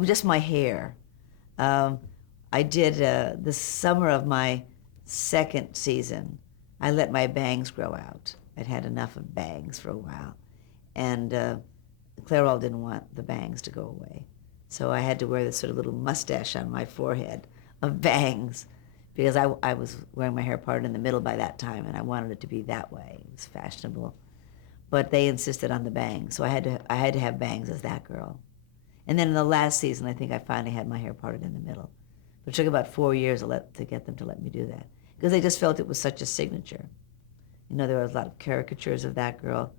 just my hair. Um, I did the summer of my second season. I let my bangs grow out. I'd had enough of bangs for a while, and Clairol didn't want the bangs to go away, so I had to wear this sort of little mustache on my forehead of bangs, because I was wearing my hair parted in the middle by that time, and I wanted it to be that way. It was fashionable, but they insisted on the bangs, so I had to have bangs as that girl. And then in the last season, I think I finally had my hair parted in the middle. But it took about 4 years to get them to let me do that, because they just felt it was such a signature. You know, there was a lot of caricatures of that girl,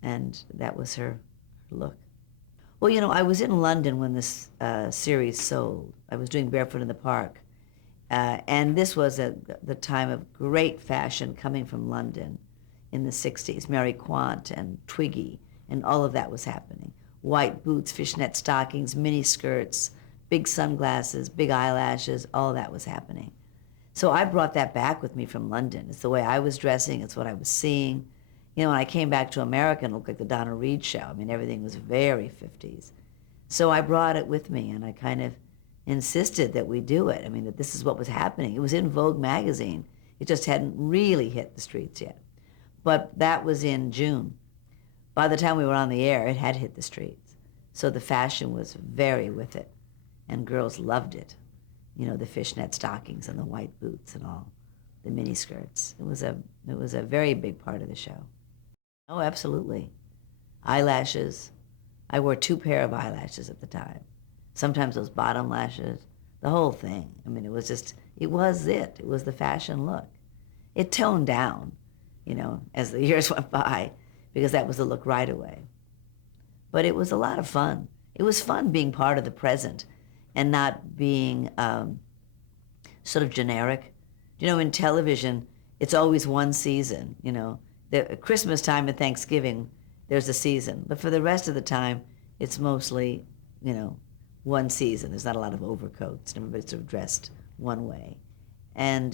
and that was her look. Well, you know, I was in London when this series sold. I was doing Barefoot in the Park. And this was the time of great fashion coming from London in the 60s. Mary Quant and Twiggy and all of that was happening. White boots, fishnet stockings, mini skirts, big sunglasses, big eyelashes, all of that was happening. So I brought that back with me from London. It's the way I was dressing, it's what I was seeing. You know, when I came back to America, it looked like the Donna Reed show. I mean, everything was very 50s. So I brought it with me, and I kind of insisted that we do it. I mean, that this is what was happening. It was in Vogue magazine. It just hadn't really hit the streets yet. But that was in June. By the time we were on the air, it had hit the streets. So the fashion was very with it, and girls loved it. You know, the fishnet stockings and the white boots and all, the mini skirts. It was a very big part of the show. Oh, absolutely. Eyelashes. I wore 2 pair of eyelashes at the time. Sometimes those bottom lashes, the whole thing. I mean, it was just, it was it. It was the fashion look. It toned down, you know, as the years went by, because that was the look right away. But it was a lot of fun. It was fun being part of the present and not being sort of generic. You know, in television, it's always one season, you know. Christmas time and Thanksgiving, there's a season. But for the rest of the time, it's mostly, you know, one season. There's not a lot of overcoats, and everybody's sort of dressed one way. And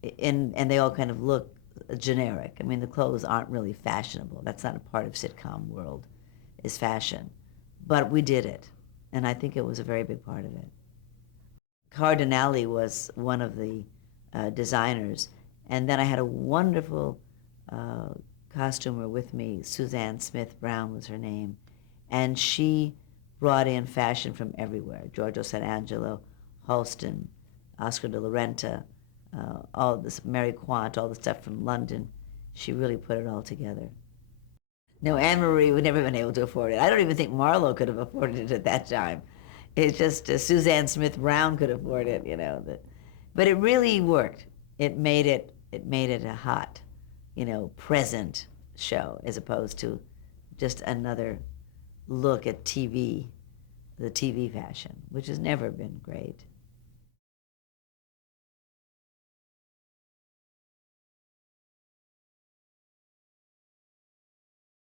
they all kind of look generic. I mean, the clothes aren't really fashionable. That's not a part of sitcom world, is fashion. But we did it, and I think it was a very big part of it. Cardinale was one of the designers, and then I had a wonderful costumer with me. Suzanne Smith Brown was her name, and she brought in fashion from everywhere. Giorgio Sant'Angelo, Halston, Oscar de la Renta, all this, Mary Quant, all the stuff from London. She really put it all together. No, Anne-Marie would never have been able to afford it. I don't even think Marlo could have afforded it at that time. It's just Suzanne Smith Brown could afford it, you know. But it really worked. It made it a hot, you know, present show, as opposed to just another look at TV, the TV fashion, which has never been great.